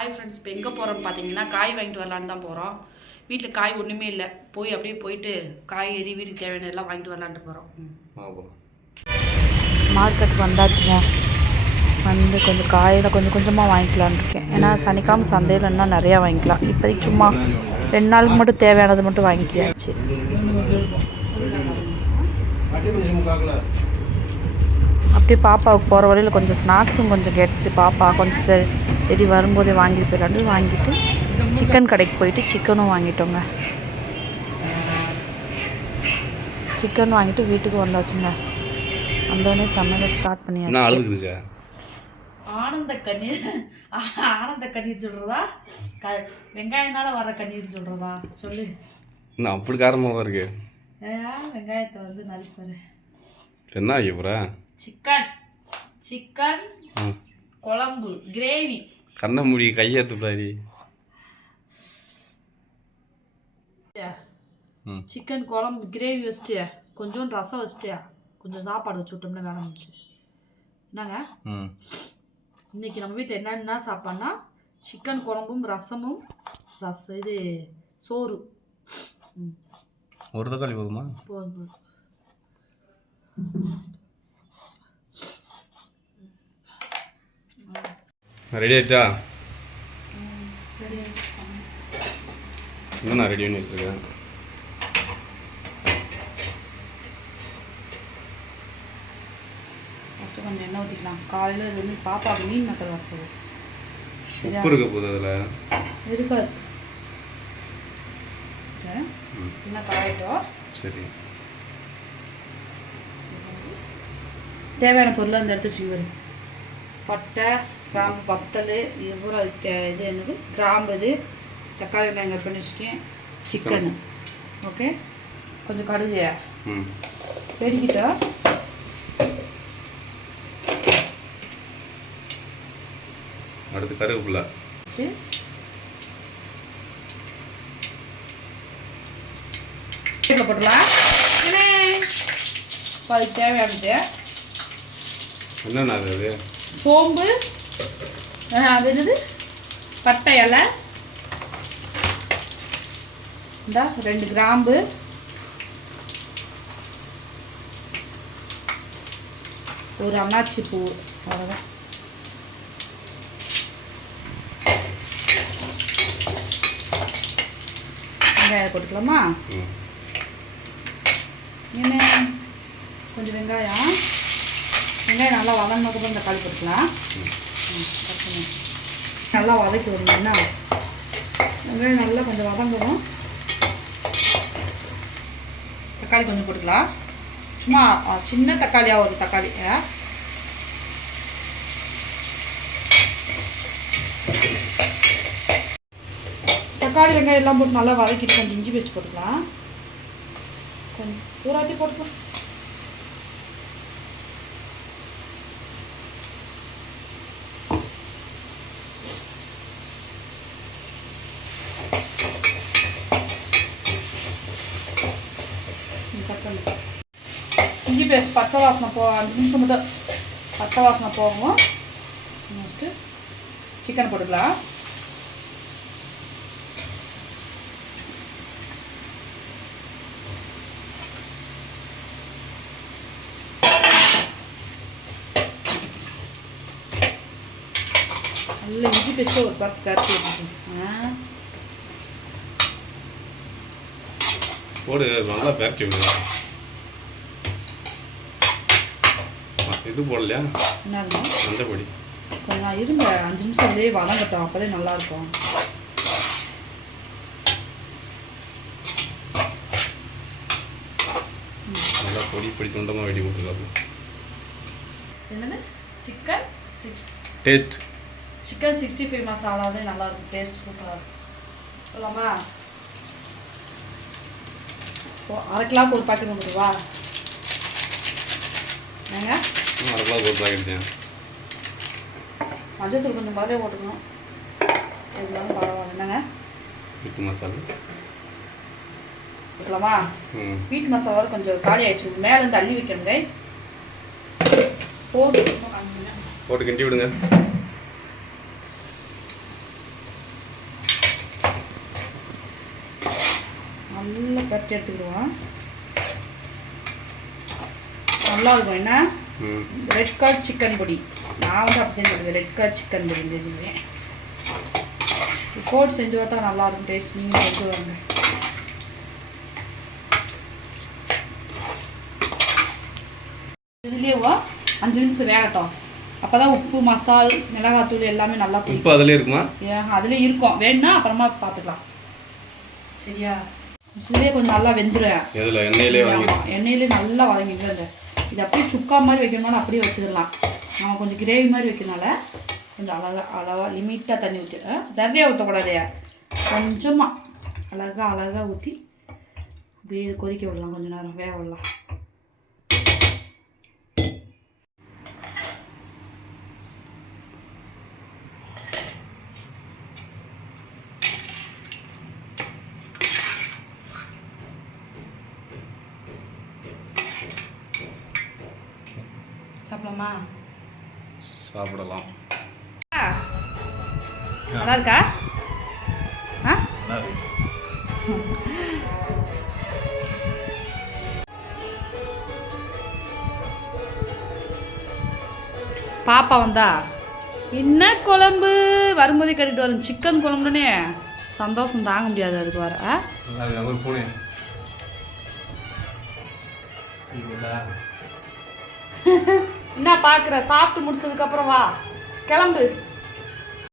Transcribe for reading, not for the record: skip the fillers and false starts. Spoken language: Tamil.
ஹாய் ஃப்ரெண்ட்ஸ், இப்போ எங்கே போகிறோம்னு பார்த்தீங்கன்னா காய் வாங்கிட்டு வரலான்னு தான் போகிறோம். வீட்டில் காய் ஒன்றுமே இல்லை. அப்படியே போயிட்டு காய்கறி வீட்டுக்கு தேவையானதெல்லாம் வாங்கிட்டு வரலான்ட்டு போகிறோம். மார்க்கெட்டுக்கு வந்தாச்சுங்க. வந்து கொஞ்சம் காயில் கொஞ்சமாக வாங்கிக்கலான்னு இருக்கேன். ஏன்னா சனிக்கிழமை சந்தையில் இன்னும் நிறையா வாங்கிக்கலாம். இப்போதைக்கு சும்மா 2 நாளுக்கு மட்டும் தேவையானது மட்டும் வாங்கிக்கியாச்சு. அப்படியே பாப்பாவுக்கு போகிற வழியில் கொஞ்சம் ஸ்நாக்ஸும் கொஞ்சம் கேட்டுச்சு. பாப்பா கொஞ்சம் சரி வரும்போதே வாங்கிட்டு போயிடலான்னு வாங்கிட்டு சிக்கன் கடைக்கு போயிட்டு சிக்கனும் வாங்கிட்டோங்க. சிக்கன் வாங்கிட்டு வீட்டுக்கு வந்தாச்சுங்க. வந்தோடனே சமையல் ஸ்டார்ட் பண்ணியாச்சு. ஆனந்த கண்ணீர் சொல்கிறதா, வெங்காயனால வர கண்ணீர் சொல்கிறதா சொல்லு. அப்படி காரணமாக இருக்கு. வெங்காயத்தை வந்து நறுப்பாரு. என்ன ஆகிய சிக்கன் குழம்பு கிரேவி. கண்ண மூடி கையெழுத்து பாரி. சிக்கன் குழம்பு கிரேவி வச்சுட்டியா, கொஞ்சோண்டு ரசம் வச்சுட்டியா, கொஞ்சம் சாப்பாடு வச்சு விட்டோம்னா வேலை முடிச்சு. என்னங்க இன்னைக்கு நம்ம வீட்டில் என்னென்ன சாப்பாடுனா சிக்கன் குழம்பும் ரசமும் இது சோறு. ஒரு தக்காளி போதுமா? போதும். ரெடி ஆயிடுச்சா? இன்னும் நான் ரெடி பண்ணி வச்சுருக்கேன். ஃபஸ்ட்டு கொஞ்சம் எண்ணெய் ஊற்றிக்கலாம். காலையில் இது வந்து பாப்பாவுக்கு மீன் மக்கள் வரப்போகுது. உப்பு இருக்க போகுது அதில் இருக்காது. என்ன காயட்டும். சரி, தேவையான பொருள் அந்த எடுத்து வச்சுக்குவாரு. பட்டை கிராம்பு வத்தல் இது பூரா இது என்னது கிராம்பு, இது தக்காளி வெங்காயம் கட் பண்ணி வச்சுக்கேன். Chicken okay. கொஞ்சம் கடுகு பெருக்கிட்டா அடுத்து கருவேப்பிலை போட்டுலாம். அதுக்கு தேவையானது என்னென்ன அது? சோம்பு, அது என்னது பட்டை இலை, இந்த 2 கிராம்பு, ஒரு அன்னாச்சி பூ, அவ்வளோதான். வெங்காயம் போட்டுக்கலாமா? என்ன கொஞ்சம் வெங்காயம் நல்லா வதங்கினதுக்கப்புறம் தக்காளி போட்டுக்கலாம். நல்லா வதக்கி விடணும்னா வெங்காயம் நல்லா கொஞ்சம் வதங்கணும். தக்காளி கொஞ்சம் போட்டுக்கலாம். சும்மா சின்ன தக்காளியாக ஒரு தக்காளி. தக்காளி வெங்காயம் எல்லாம் போட்டு நல்லா வதக்கிட்டு கொஞ்சம் இஞ்சி பேஸ்ட் போட்டுக்கலாம். கொஞ்சம் பூராட்டி போட்டுக்கலாம். இஞ்சி பேஸ்ட் பச்சை வாசனை 5 நிமிஷம் மட்டும் பச்சை வாசனை போகும். நெக்ஸ்ட்டு சிக்கன் போட்டுக்கலாம். நல்லா இஞ்சி பேஸ்ட்டு ஒரு பரட்டி வச்சுக்கோங்க. போடு, நல்லா பேரட்டி விடுங்க. இது போடலையா? என்ன மஞ்சள் பொடி கொஞ்சம் இருங்க, 5 நிமிஷம் அப்படியே வதங்கட்டும், அப்போதே நல்லாயிருக்கும். நல்லா பொடி துண்டமாக வெட்டி கொடுத்துருக்காங்க. என்னது சிக்கன் டேஸ்ட் சிக்கன் 65 மசாலாவே நல்லாயிருக்கும். டேஸ்ட் சூப்பராக இருக்கும். சொல்லாமா? 1/2 கிலோவுக்கு ஒரு பாக்கெட் வந்துடுவா. ஏங்க 1/2 கிலோவுக்கு ஒரு பாக்கெட் தான். மஞ்சள் தூள் கொஞ்சம் முதலே போட்டுக்கணும். எதுனாலும் பரவாயில்ல. என்னங்க வீட்டு மசாலா போட்டுக்கலாமா? வீட்டு மசாலா கொஞ்சம் காலி ஆயிடுச்சு. மேலேருந்து அள்ளி வைக்கணுங்க. போட்டு கிண்டி விடுங்க. நல்லா பரட்டி எடுத்துக்கிடுவோம். நல்லா இருக்கும். என்ன ரெட் கலர் சிக்கன் பொடி, நான் வந்து அப்படியே சொல்லுவேன், ரெட் கலர் சிக்கன் பொடி இருந்தது. கோட் செஞ்சு பார்த்தா நல்லாயிருக்கும் டேஸ்ட். நீங்கள் செஞ்சு வாங்க. இதுலேயேவா 5 நிமிஷம் வேகட்டும். அப்போ தான் உப்பு, மசால், மிளகாத்தூள் எல்லாமே நல்லா உப்பு பிடிக்கும். அதிலே இருக்குமா? அதில் இருக்கும். வேணுன்னா அப்புறமா பார்த்துக்கலாம். சரியா? இதுலேயே கொஞ்சம் நல்லா வெந்துடும். எதில்? எண்ணெயிலே வாங்கி? எண்ணெயிலே நல்லா வதங்கிடுங்க. இது அப்படியே சுக்கா மாதிரி வைக்கணும்னா அப்படியே வச்சுக்கலாம். நம்ம கொஞ்சம் கிரேவி மாதிரி வைக்கிறனால கொஞ்சம் அளவாக லிமிட்டாக தண்ணி ஊற்றி, நிறையா ஊற்றக்கூடாது, கொஞ்சமாக அழகாக ஊற்றி அப்படியே இது கொதிக்க விடலாம். கொஞ்சம் நேரம் வேக விடலாம். சாப்பிடலாமா? சாப்பிடலாம். நல்லா இருக்கா? ஆ, பாப்பா வந்தா என்ன குழம்பு வரும்போதே கட்டிட்டு வரும். சிக்கன் குழம்புனே சந்தோஷம் தாங்க முடியாது. அதுக்கு வர ஒரு பூனை என்ன பார்க்குற? சாப்பிட்டு முடிச்சதுக்கப்புறம் வா, கிளம்பு.